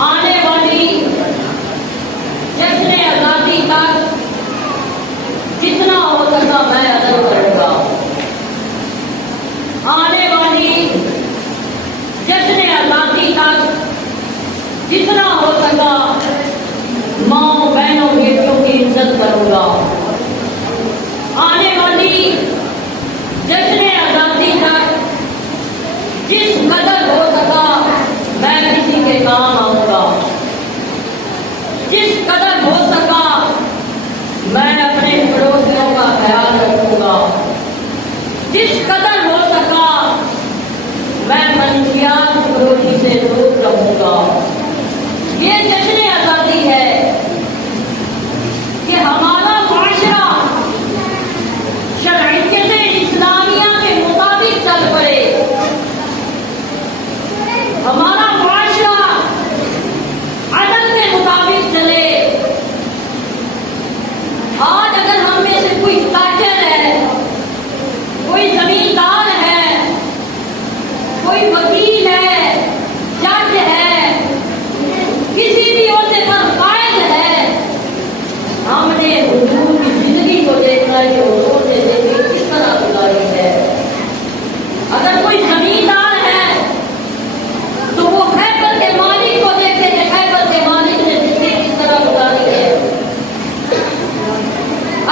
آنے والی جشن آزادی تک جتنا ہو سکا میں ادا کروں گا. آنے والی جشن آزادی تک جتنا ہو سکا ماؤں بہنوں بیٹیوں کی عزت کروں گا. آنے والی جشن آزادی تک جس قدر ہو سکا میں کسی کے کام آؤں گا. جس قدر ہو سکا میں اپنے پڑوسیوں کا خیال رکھوں گا. جس قدر ہو سکا میں منشیات فروشی سے دور رہوں گا. یہ جشن آزادی ہے کہ ہمارا معاشرہ شرعیت اسلامیہ کے مطابق چل پڑے. ہمارا معاشرہ عدل کے مطابق چلے. آج اگر ہم میں سے کوئی تاجر ہے، کوئی زمیندار ہے، کوئی وکیل ہے، جج ہے، کسی بھی عہدے پر قائد ہے، ہم نے حضور کی زندگی کو دیکھنا ہے کہ حضور نے زندگی کس طرح گزاری ہے. اگر کوئی زمیندار ہے تو وہ خیبر کے مالک کو دیکھے کہ خیبر کے مالک نے زندگی کس طرح گزاری ہے.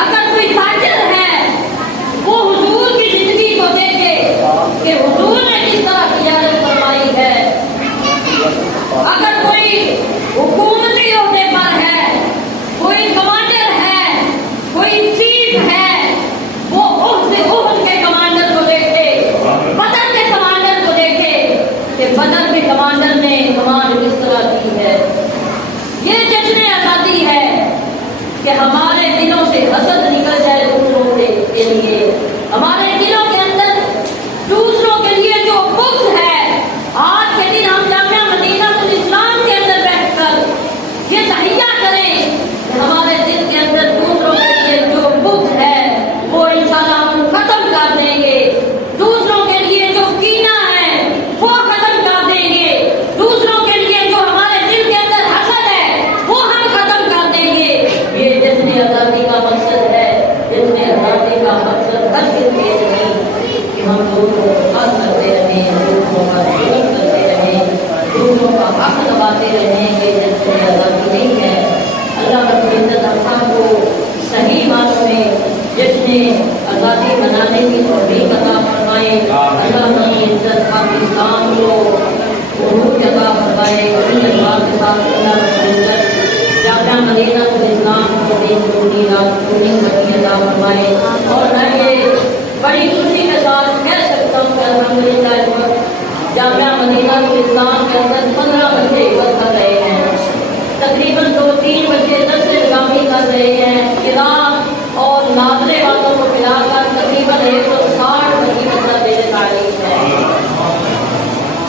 اگر کوئی تاجر ہے وہ حضور کی زندگی کو دیکھے کہ حضور نے کس طرح تجارت فرمائی ہے. اگر کوئی حکومتی عہدے پر ہے، کوئی کمانڈر ہے، کوئی چیف ہے، وہ احد کے کمانڈر کو دیکھے، بدر کے کمانڈر کو دیکھے کہ بدر کے کمانڈر نے کمان کس طرح کی ہے. یہ جشن آزادی ہے کہ ہمارے دلوں سے حسد نکل جائے دوسروں کے لیے. ہمارے دلوں کے اندر دوسروں کے لیے جو بغض ہے، آج کے دن ہم جامعہ مدینہ الاسلام کے اندر بیٹھ کر یہ تحیہ کریں کہ ہمارے دل کے اندر دوسروں کے لیے جو بغض ہے وہ انشاءاللہ ہم ختم کر دیں گے. دوسروں کے لیے جو کینہ ہے وہ ختم کر دیں گے. دوسروں کے لیے جو ہمارے دل کے اندر حسد ہے وہ ہم ختم کر دیں گے. یہ جشن آزادی کا مقصد ہے. جشن آزادی کا مقصد ہر کس کے نہیں کہ ہم دوسروں کو خاص کرتے رہیں، دوسروں کا سلوک کرتے رہیں، دوسروں کا حق دباتے رہیں. یہ جشن آزادی نہیں ہے. اللہ رب العزت ہم سب کو صحیح معنوں میں جشن آزادی منانے کی توفیق عطا فرمائے. اللہ رب العزت پاکستان کو عروج عطا فرمائے. اپنی بات کے ساتھ اللہ رب العزت جامعہ مدینہ الاسلام کو دین روٹی رات پوری کرتی عطا فرمائے. اور میں یہ بڑی خوشی کے ساتھ کہہ سکتا ہوں کہ الحمدللہ اس وقت جامعہ مدینہ الاسلام کے اندر 15 بچے عبادت کر رہے ہیں. تقریباً 2-3 بچے درس نظامی کر رہے ہیں. قراءت اور نازلے والوں کو ملا کر تقریباً 160 بچی بچہ میرے تعلیم ہے.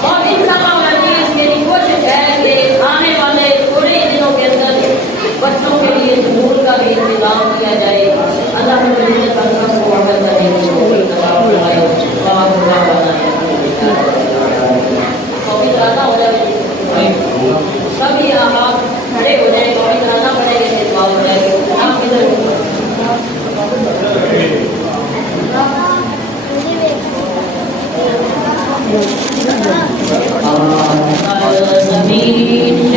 اور انشاءاللہ العزیز میری کوشش ہے کہ آنے والے تھوڑے ہی دنوں کے اندر بچوں کے لیے اسکول کا بھی انتظام کیا جائے. اللہ رب العزت ہم سب کو عمل کرنے کی توفیق عطا فرمائے. توفیق عطا ہو جائے. سبھی آپ کھڑے ہو جائیں. توفیق عطا پڑے گا دعا ہو جائے گی. آپ کدھر ہو؟